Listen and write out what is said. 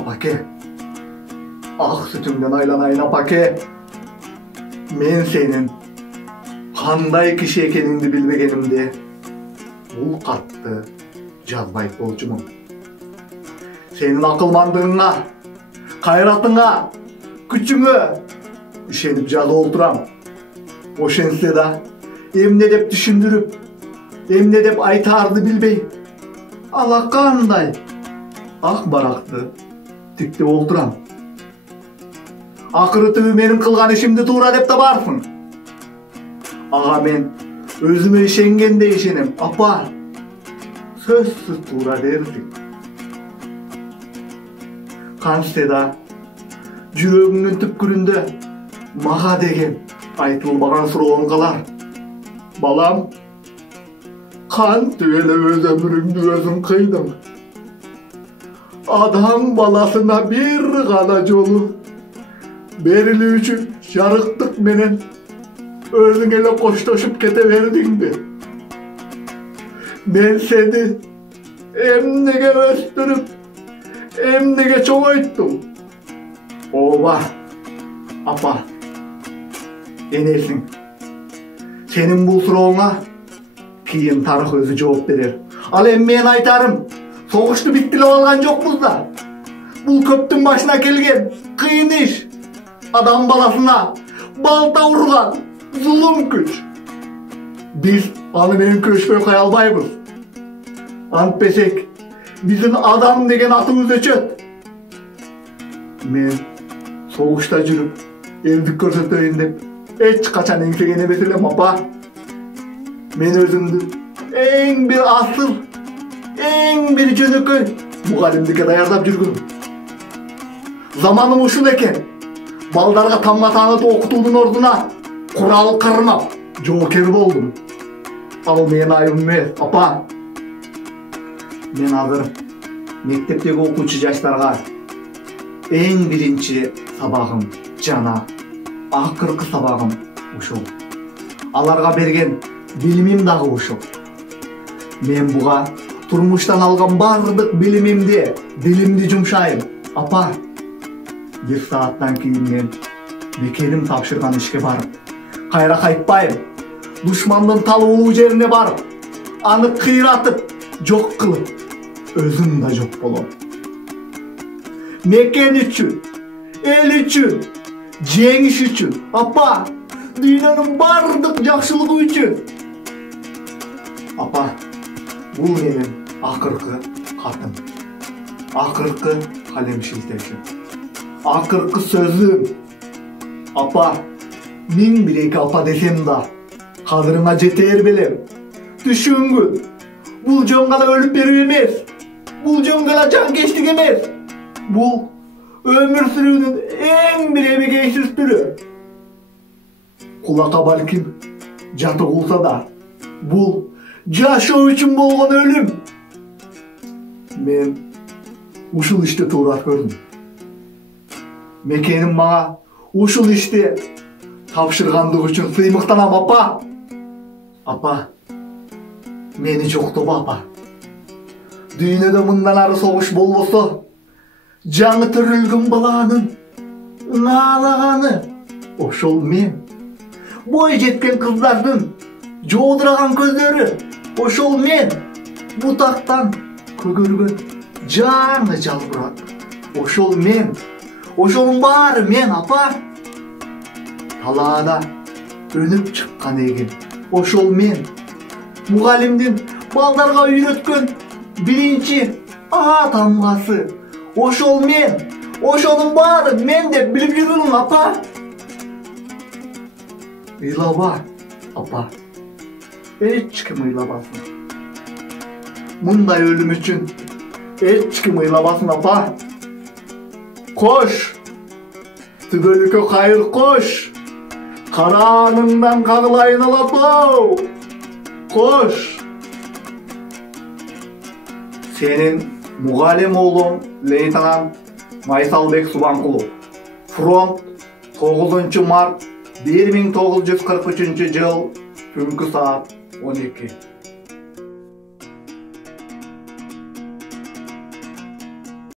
Apake. Ak sütümden aylanayın apake. Men senin qanday kişi ekeningdi bilmegenimde bul katты жазбайт болчумун. Senin akılmandığına, kayratına, küçüğüne işenip жазып olturam. Oşense da emne dep düşündürüp, emne dep aytardı bilbey. Alaqanday ak baraktı tiktip olturam. Akırı tübü menin kılgan işimdi tuğra dep tabarsın. Ağa men özüme işengende işenim. Apa, sözsüz tuğra derdik. Kançte da жүрөгүңдүн түпкүрүндө мага деген айтылбаган сурооң калар. Балам, кантип эле өз өмүрүңдү өзүң кыйдың? Адам баласына бир гана жолу берилүү үчүн жарыктык менен өзүң эле коштошуп кете бердиңби? Мен сени эмнеге өстүрүп, эмнеге чоңойттум? Ооба, апа, энесиң. Senin бул сурооңа кийин тарых өзү жооп берер. Ал эми мен айтарым, согушту биттирип алган жокпуз да. Бул көптүн башына келген кыйын иш. Адам баласына балта урган зулум күч. Биз аны менен күрөшпөй кое албайбыз. Антпесек, биздин адам деген атыбыз өчөт. Мен согушта жүрүп, элдик көрсөтөйүн деп эч качан эңсеген эмес элем, апа. Мен өзүмдү эң бир асыл, эң бир жөнөкөй мугалимдикке даярдап жүргүм. Заманым ушул экен. Балдарга тамга таанытып окутуунун ордуна курал кармап жоокер болдум. Ал менин айыбым эмес, апа. Мен азыр мектептеги окуучу жаштарга эң биринчи сабагым жана акыркы сабагым ушул. Аларга берген билимим дагы ушул. Мен буга турмуштан алган бардык билимимди, дилимди жумшайм, апа. Бир сааттан кийин мен мекеним тапшырган ишке барып, кайра кайтпайм. Душмандын талуулуу жерине барып, аны кыйратып, жок кылып, өзүм да жок болом. Mekan üçün, el üçün, жеңиш üçün, apa, dünyanın bardıq жақшылығы üçün. Apa, бұл менің ақырқы қатым, ақырқы қалем шілтешім, ақырқы сөзім. Apa, мен бір-екі apa desem da, қадырыңа жетер белем. Düşüngün, бұл жоңғала өліп беру емес, бұл жоңғала жанкештік емес. Бұл өмір сүрүүнүн эң бир эбегейсиз түрү. Кулакка балким жаты кулса да, бул жашоо үчүн болгон өлүм. Мен ушул ишти туура көрдүм. Мекеним мага ушул ишти тапшыргандыгы үчүн сыймыктанам, апа. Апа, мени жоктоба, апа. Дүйнөдө мындан ары согуш болбосо, жаңы төрөлгөн баланын ыңаалаганы ошол мен. Бой жеткен кыздардын жоодураган көздөрү ошол мен. Бутактан көгөргөн жаңы жалбырак ошол мен. Ошонун баары мен, апа. Талаада өнүп чыккан эгин ошол мен. Мугалимдин балдарга үйрөткөн биринчи А тамгасы ошол мен. Ошонун баары мен деп билип жүргүн, апа. Ыйлаба, апа. Эч ким ыйлабасын. Мындай өлүм үчүн эч ким ыйлабасын, апа. Кош, түбөлүккө кайыр кош. Карааныңдан кагылайын алапау. Кош. Сенин мугалим оğlum лейтенант Майсалбек Субанкулов. Фронт 9 март 1943 жыл түнкү саат 12.